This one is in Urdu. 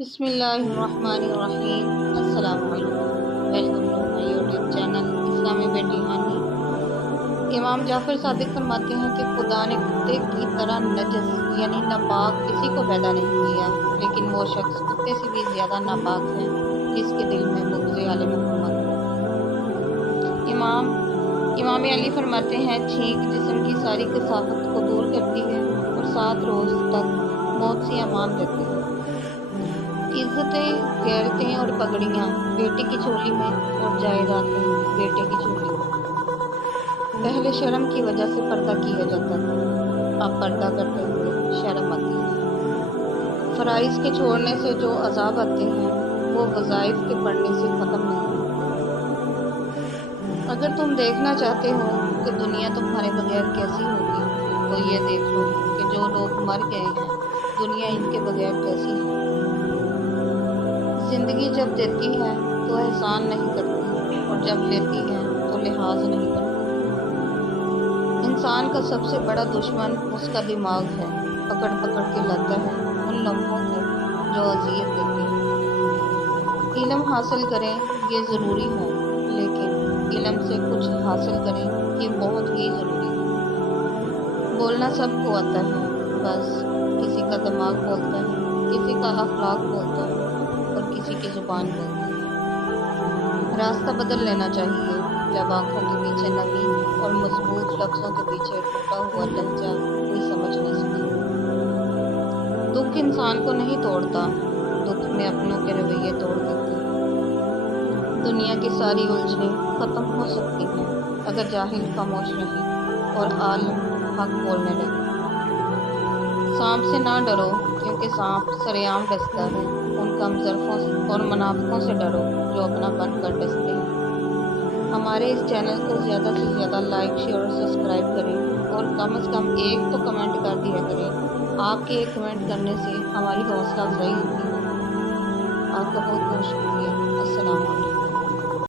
بسم اللہ الرحمن الرحیم۔ السلام علیکم، welcome to my YouTube channel اسلامی بیٹی ہانی۔ امام جعفر صادق فرماتے ہیں کہ خدا نے کتے کی طرح نجس یعنی ناپاک کسی کو پیدا نہیں کیا، لیکن وہ شخص کتے سے بھی زیادہ ناپاک ہے جس کے دل میں بغض آل محمد ہو۔ امام علی فرماتے ہیں چھینک جسم کی ساری کثافت کو دور کرتی ہے اور 7 روز تک موت سے امان دیتی ہے۔ عزتیں، غیرتیں اور پگڑیاں بیٹے کی چولی میں اور جائیدادیں بیٹے کی چولی میں۔ پہلے شرم کی وجہ سے پردہ کیا جاتا تھا، اب پردہ کرتے ہوئے شرم آتی ہے۔ فرائض کے چھوڑنے سے جو عذاب آتے ہیں وہ وظائف کے پڑھنے سے ختم نہیں ہوتے۔ اگر تم دیکھنا چاہتے ہو کہ دنیا تمہارے بغیر کیسی ہوگی تو یہ دیکھ لو کہ جو لوگ مر گئے ہیں دنیا ان کے بغیر کیسی ہے۔ زندگی جب دیتی ہے تو احسان نہیں کرتی اور جب لیتی ہے تو لحاظ نہیں کرتی۔ انسان کا سب سے بڑا دشمن اس کا دماغ ہے، پکڑ پکڑ کے لاتا ہے ان لمحوں کو جو اذیت دیتے ہیں۔ علم حاصل کریں یہ ضروری ہے، لیکن علم سے کچھ حاصل کریں یہ بہت ہی ضروری ہے۔ بولنا سب کو آتا ہے، بس کسی کا دماغ بولتا ہے، کسی کا اخلاق بولتا ہے اور کسی کی زبان بولتی ہے۔ راستہ بدل لینا چاہیے جب آنکھوں کے پیچھے نمی اور مضبوط لفظوں کے پیچھے ٹوٹا ہوا لہجہ کوئی سمجھ نہ سکے۔ دکھ انسان کو نہیں توڑتا، دکھ میں اپنوں کے رویے توڑ دیتے ہیں۔ دنیا کی ساری الجھنیں ختم ہو سکتی ہیں اگر جاہل خاموش رہے اور عالم حق بولنے لگے۔ سانپ سے نہ ڈرو کیونکہ سانپ سرعام ڈستا ہے، ان کم ظرفوں اور منافقوں سے ڈرو جو اپنا بن کر ڈستے ہیں۔ ہمارے اس چینل کو زیادہ سے زیادہ لائک، شیئر اور سبسکرائب کریں اور کم از کم ایک تو کمنٹ کر دیا کریں۔ آپ کے ایک کمنٹ کرنے سے ہماری حوصلہ افزائی ہوتی ہے۔ آپ کا بہت بہت شکریہ۔ السلام علیکم۔